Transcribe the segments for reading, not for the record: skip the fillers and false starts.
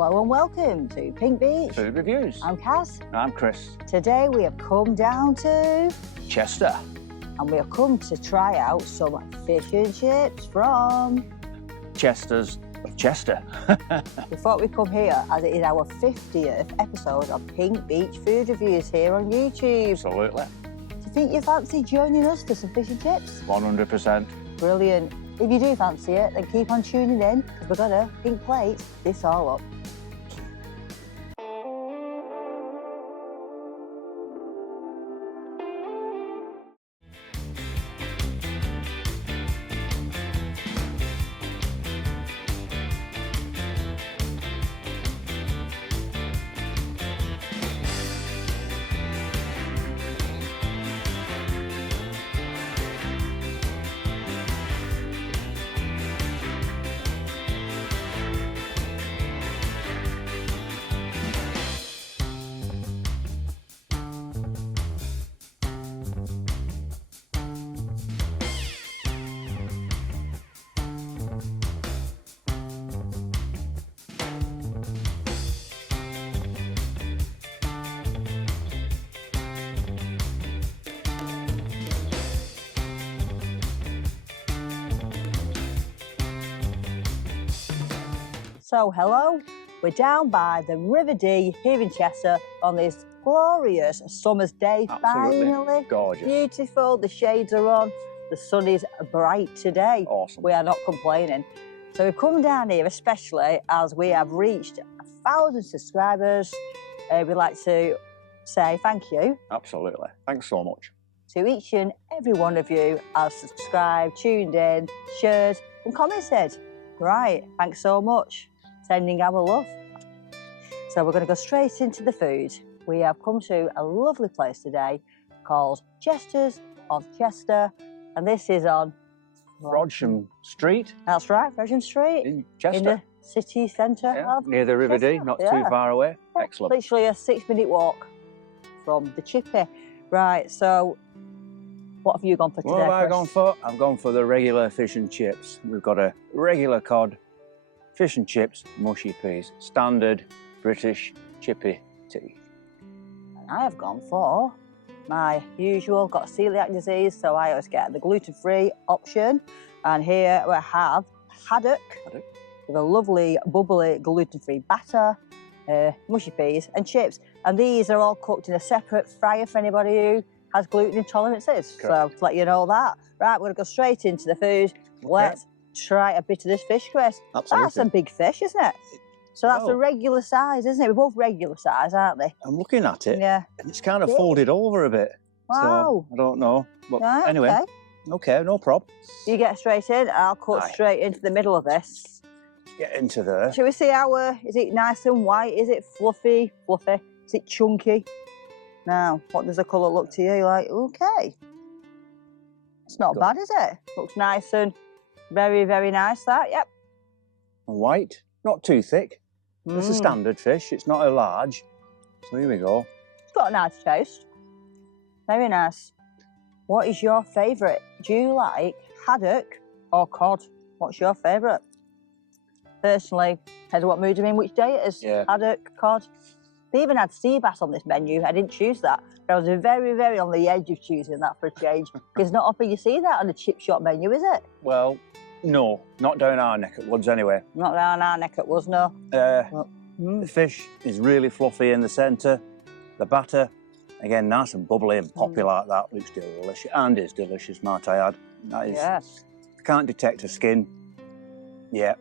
Hello and welcome to Pink Beach Food Reviews. I'm Kaz. I'm Chris. Today we have come down to Chester. and we have come to try out some fish and chips from CHESTER'S of Chester. We thought we'd come here as it is our 50th episode of Pink Beach Food Reviews here on YouTube. Absolutely. Do you think you fancy joining us for some fish and chips? 100%. Brilliant. If you do fancy it, then keep on tuning in because we're gonna pink plate this all up. So hello, we're down by the River Dee here in Chester on this glorious summer's day. Absolutely Finally, gorgeous. Beautiful, the shades are on, the sun is bright today. Awesome. We are not complaining. So we've come down here especially as we have reached 1,000 subscribers. We'd like to say thank you. Absolutely. Thanks so much. To each and every one of you has subscribed, tuned in, shared and commented. Right, thanks so much. Sending our love. So we're going to go straight into the food. We have come to a lovely place today called CHESTER'S of Chester, and this is on FRODSHAM Street That's right, FRODSHAM Street in Chester. in the city centre Yeah, of near the River Dee, Chester. not Yeah. too far away. Yeah, Excellent. Literally a 6-minute walk from the chippy. Right, so what have you gone for today, What have I Chris? gone for? I've gone for the regular fish and chips. We've got a regular cod, fish and chips, mushy peas, standard British chippy tea. And I have gone for my usual, got celiac disease, so I always get the gluten-free option. And here we have haddock, with a lovely bubbly gluten-free batter, mushy peas and chips. And these are all cooked in a separate fryer for anybody who has gluten intolerances. Correct. So to let you know that. Right, we're gonna go straight into the food. Let's try a bit of this fish, Chris. Absolutely. That's some big fish, isn't it? So that's Oh. a regular size, isn't it? We're both regular size, aren't they? I'm looking at it, Yeah. and it's kind of Big. folded over a bit. Wow. So I don't know. But Right, anyway, okay. no prob. You get straight in, I'll cut Aye. straight into the middle of this. Get into there. Shall we see is it nice and white? Is it fluffy? Is it chunky? Now, what does the colour look to you like? Okay. It's not Good. bad, is it? Looks nice and very, very nice, that, yep. White, not too thick. It's a Mm. standard fish. It's not a large. So here we go. It's got a nice taste. Very nice. What is your favourite? Do you like haddock or cod? What's your favourite? Personally, depends on what mood I'm in, which day it is. Yeah. Haddock, cod. They even had sea bass on this menu. I didn't choose that. But I was very, very on the edge of choosing that for a change. Because not often you see that on a chip shop menu, is it? Well, no, not down our neck of the woods anyway. Not down our neck at was, no. The fish is really fluffy in the centre. The batter, again, nice and bubbly and poppy like that. Looks delicious and is delicious, might I add. That is. Yes. Can't detect a skin. Yeah.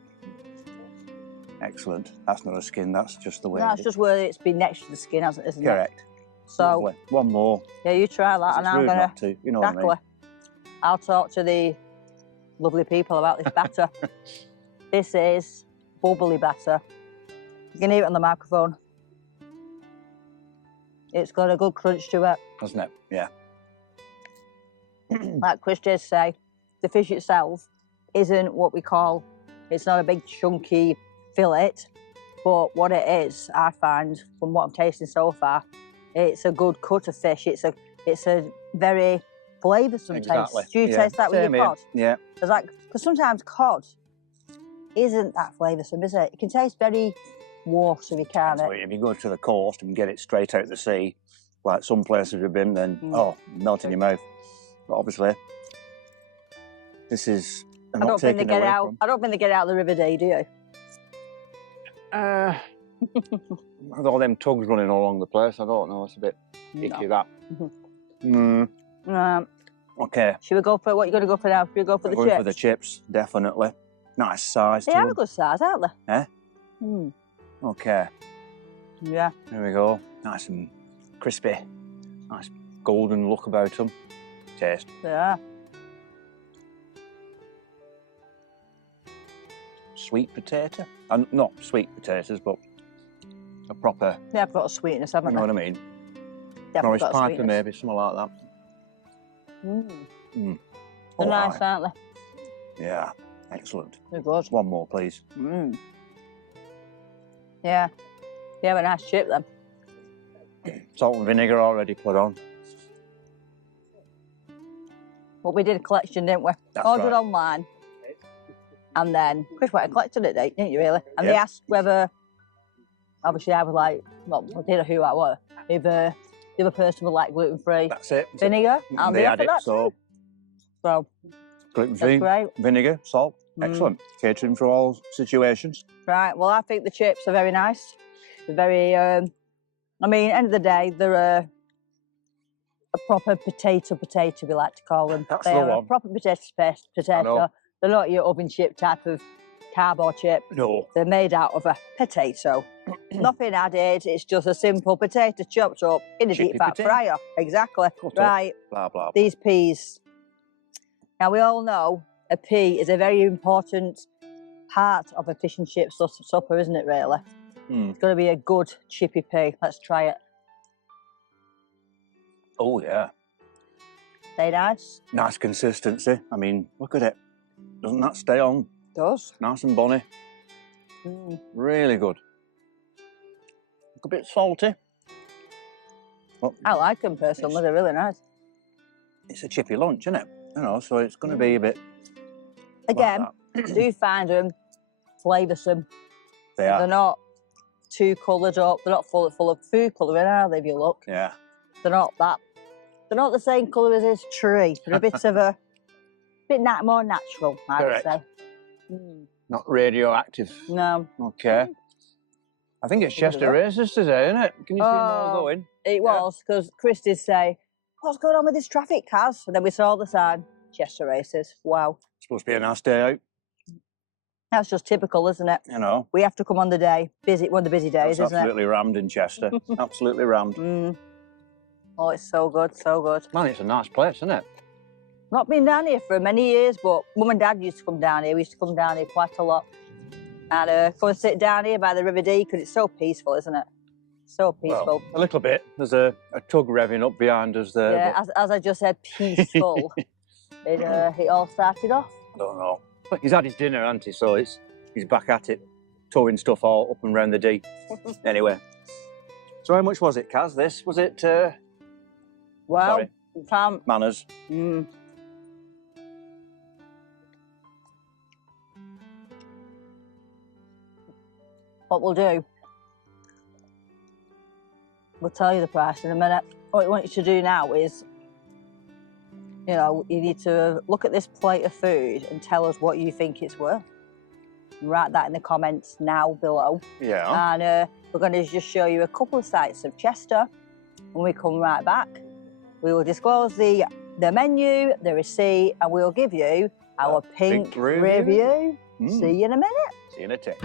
Excellent. That's not a skin, that's just the way That's just where it's been next to the skin, hasn't it? Isn't correct. it? So, Lovely. One more. yeah, you try that, and It's I'm rude going not to, you know what I mean. Exactly. I'll talk to the lovely people about this batter. This is bubbly batter. You can hear it on the microphone. It's got a good crunch to it. Doesn't it? Yeah. Like Chris did say, the fish itself isn't what we call, it's not a big chunky fillet, but what it is, I find, from what I'm tasting so far, it's a good cut of fish. It's a very flavoursome Exactly. taste. Do you Yeah. taste that with Same your here. cod? Yeah. Because sometimes cod isn't that flavoursome, is it? It can taste very watery, can't So it? if you go to the coast and get it straight out the sea, like some places we've been, then melt in your mouth. But obviously, this is I don't think they get away out. from. I don't think they get out of the River Dee, do you? With all them tugs running all along the place, I don't know. It's a bit icky, that. Okay. Should we go for what you're going to go for now? Should we go for the Going chips? for the chips, definitely. Nice size. They are a good size, aren't they? Eh? Okay. Yeah. There we go. Nice and crispy. Nice golden look about them. Taste. Yeah. Sweet potato. And not sweet potatoes, but a proper. They've got a sweetness, haven't You they? know what I mean? They've Norris got a Piper, sweetness. maybe, something like that. They're All nice, right. aren't they? Yeah, excellent. They're good. One more, please. Yeah. They have a nice chip, then. Salt and vinegar already put on. But we did a collection, didn't we? That's Ordered right. online. And then Chris went and collected it, didn't you, really? And they Yep. asked whether, obviously I was like, well, I didn't know who I were, if the other person would like gluten-free That's it. vinegar. And They had offered it, that so too. So, gluten-free, that's great. vinegar, salt. Excellent. Catering for all situations. Right, well, I think the chips are very nice. They're very, I mean, end of the day, they're a proper potato, we like to call them. That's They the are a one. proper potato. know. They're not your oven chip type of cardboard chip. No. They're made out of a potato. Nothing added, it's just a simple potato chopped up in a Chippy deep fat potato. fryer. Exactly. Cut up. Right, Blah, blah. these peas. Now, we all know a pea is a very important part of a fish and chip supper, isn't it, really? It's got to be a good chippy pea. Let's try it. Oh, yeah. They nice? Nice consistency. I mean, look at it. Doesn't that stay on? Does. Nice and bonny. Really good. A bit salty. But I like them personally, they're really nice. it's a chippy lunch, isn't it? You know, so it's going to be a bit. Again, like do find them flavoursome. They are. They're not too coloured up. They're not full of food colouring, are they, if you look? Yeah. They're not that. They're not the same colour as this tree. They're a bit of a more natural, I would Correct. say. Not radioactive. No. Okay. I think it's Chester races today, isn't it? Can you see them all going? It was, because Chris did say, what's going on with this traffic, Kaz? And then we saw the sign, Chester races. Wow. It's supposed to be a nice day out, That's just typical, isn't it? you know. We have to come on the day, one of the busy days, It's isn't absolutely rammed in Chester. Absolutely rammed. it? Oh, it's so good, so good. Man, it's a nice place, isn't it? Not been down here for many years, but Mum and Dad used to come down here. We used to come down here quite a lot. And come and sit down here by the River Dee, because it's so peaceful, isn't it? So peaceful. Well, a little bit. There's a tug revving up behind us there. Yeah, but as I just said, peaceful. It all started off. I don't know. But he's had his dinner, hasn't he? So he's back at it, towing stuff all up and round the Dee. Anyway. So how much was it, Kaz, this? Was it... Well, Sorry. you can't. Manners? What we'll do, we'll tell you the price in a minute. What we want you to do now is, you know, you need to look at this plate of food and tell us what you think it's worth. Write that in the comments now below. Yeah. And we're going to just show you a couple of sites of Chester. When we come right back, we will disclose the menu, the receipt, and we'll give you our pink review. See you in a minute. See you in a tick.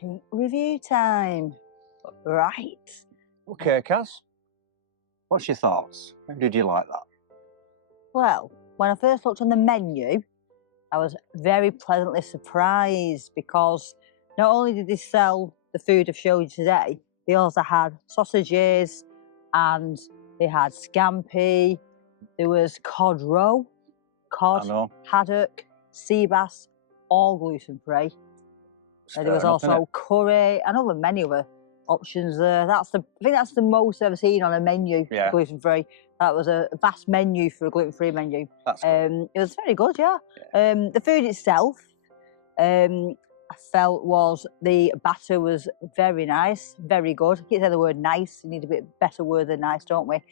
Pink review time. Right. Okay, Kaz. What's your thoughts? How did you like that? Well, when I first looked on the menu, I was very pleasantly surprised because not only did they sell the food I've showed you today, they also had sausages and they had scampi, there was cod roe, cod, haddock, sea bass, all gluten-free. There was also curry and many other options there. I think that's the most I've ever seen on a menu for gluten-free. That was a vast menu for a gluten-free menu. That's cool. It was very good, yeah. The food itself, I felt the batter was very nice, very good. I keep saying the word nice. You need a bit better word than nice, don't we?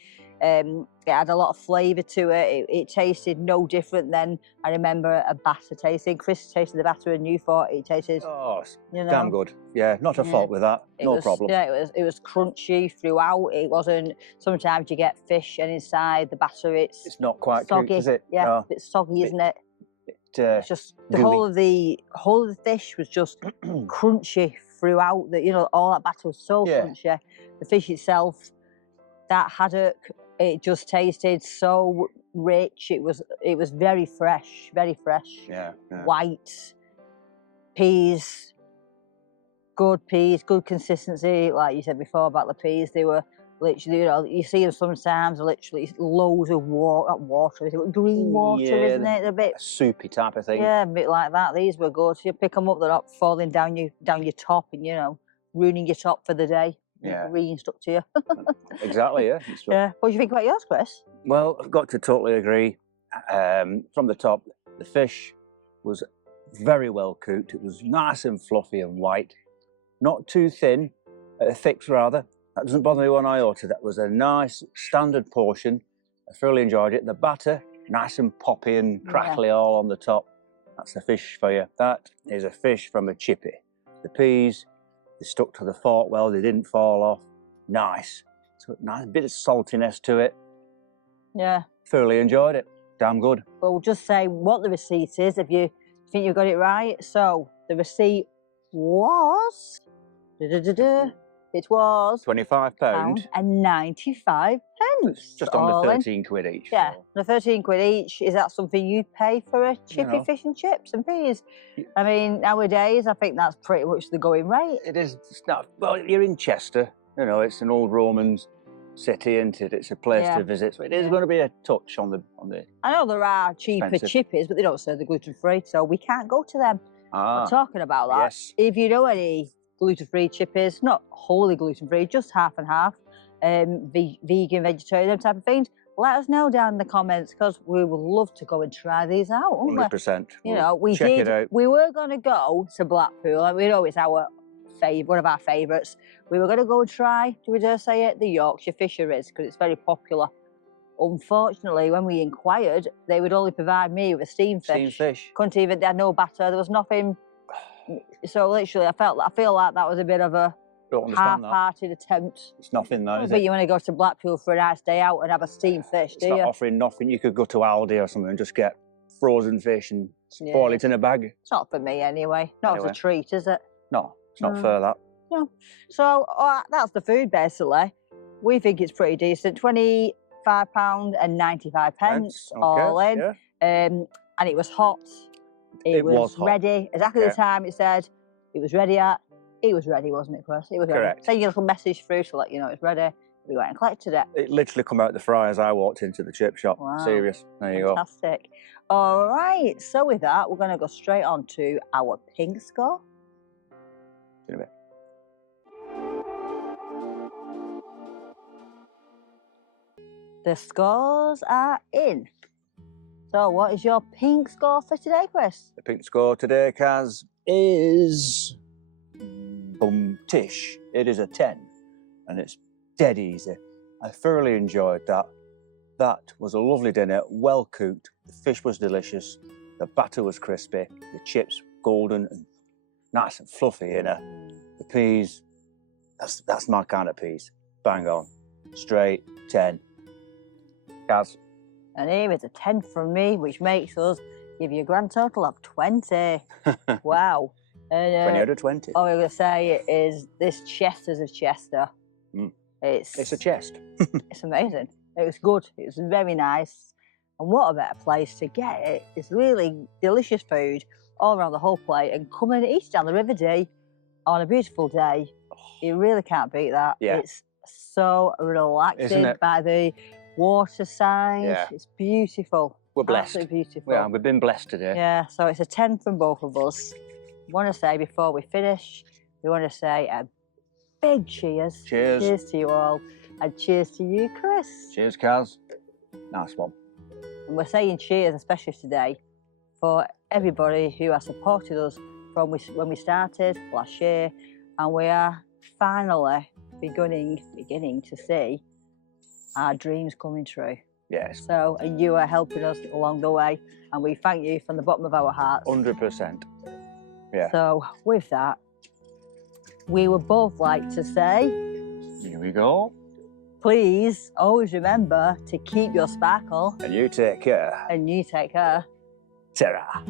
It had a lot of flavour to it. It tasted no different than I remember a batter tasting. Chris tasted the batter and you thought it tasted, damn good. Yeah, not a fault with that. No problem. Yeah, it was crunchy throughout. It wasn't. Sometimes you get fish and inside the batter it's not quite soggy, cooked, is it? Yeah, No. a bit soggy, isn't it? It's just the gooey. whole of the fish was just crunchy throughout. All that batter was so crunchy. The fish itself, that haddock, it just tasted so rich. It was very fresh, very fresh. Yeah. White peas, good consistency. Like you said before about the peas, they were literally, you see them sometimes, literally loads of water, not water, green water, isn't it? A bit soupy type of thing. Yeah, a bit like that. These were good. So you pick them up, they're not falling down your top and, ruining your top for the day. Yeah. Reading stuck to you. Exactly, yeah. Yeah. What do you think about yours, Chris? Well, I've got to totally agree. From the top, the fish was very well cooked. It was nice and fluffy and white. Not too thin, thick rather. That doesn't bother me one iota. That was a nice standard portion. I thoroughly enjoyed it. The batter, nice and poppy and crackly all on the top. That's a fish for you. That is a fish from a chippy. The peas, they stuck to the fork well. They didn't fall off. Nice. So nice bit of saltiness to it. Yeah. Thoroughly enjoyed it. Damn good. Well, we'll just say what the receipt is if you think you've got it right. So the receipt was... It was £25 and 95 pence. Just under 13 quid each. Yeah, the 13 quid each. Is that something you'd pay for a chippy fish and chips and peas? I mean, nowadays, I think that's pretty much the going rate. It is. It's not, well, you're in Chester. It's an old Roman city, isn't it? It's a place to visit. So it is going to be a touch on the. I know there are cheaper chippies, but they don't serve the gluten-free, so we can't go to them. We're talking about that. Yes. If you know any gluten-free chippies, not wholly gluten-free, just half and half, vegan, vegetarian, them type of things, let us know down in the comments because we would love to go and try these out, wouldn't we? 100%. Check it out. We were going to go to Blackpool, and we know it's one of our favourites. We were going to go and try, do we dare say it, the Yorkshire fisheries because it's very popular. Unfortunately, when we inquired, they would only provide me with a steamed fish. They had no batter, there was nothing. So literally, I feel like that was a bit of a half-hearted attempt. It's nothing though, is but it? you want to go to Blackpool for a nice day out and have a steamed fish, do you? It's not offering nothing. You could go to Aldi or something and just get frozen fish and spoil it in a bag. It's not for me anyway. Not as a treat, is it? No, it's not fair, that. No. So that's the food basically. We think it's pretty decent. £25 and 95 pence all in. Yeah. And it was hot. It was hot. ready. Exactly the time it said it was ready at. It was ready, wasn't it, Chris? It was ready. Correct. Send your little message through to let you know it's ready. We went and collected it. It literally come out the fry as I walked into the chip shop. Wow. Serious. There you go. Fantastic. All right. So with that, we're going to go straight on to our pink score. In a bit. The scores are in. So what is your pink score for today, Chris? The pink score today, Kaz, is... Tish. It is a 10. And it's dead easy. I thoroughly enjoyed that. That was a lovely dinner, well cooked. The fish was delicious. The batter was crispy. The chips golden and nice and fluffy, The peas, that's my kind of peas. Bang on. Straight 10. Kaz. And here is a 10 from me, which makes us give you a grand total of 20. Wow. And, 20 out of 20. all I'm going to say is this Chester's of Chester. Mm. It's a chest. It's amazing. It was good. It was very nice. And what a better place to get it. It's really delicious food all around the whole plate. And come and eat down the River Dee on a beautiful day. You really can't beat that. Yeah. It's so relaxing. Isn't it? By the waterside. Yeah. It's beautiful. We're blessed. Absolutely beautiful. Yeah, we've been blessed today. Yeah, so it's a 10 from both of us. I want to say before we finish, we want to say a big cheers. Cheers. Cheers to you all. And cheers to you, Chris. Cheers, Kaz. Nice one. And we're saying cheers, especially today, for everybody who has supported us from when we started last year. And we are finally beginning to see our dreams coming true. Yes. So, and you are helping us along the way. And we thank you from the bottom of our hearts. 100%. Yeah. So, with that, we would both like to say, Here we go. please always remember to keep your sparkle. And you take care. And you take care. Ta-ra.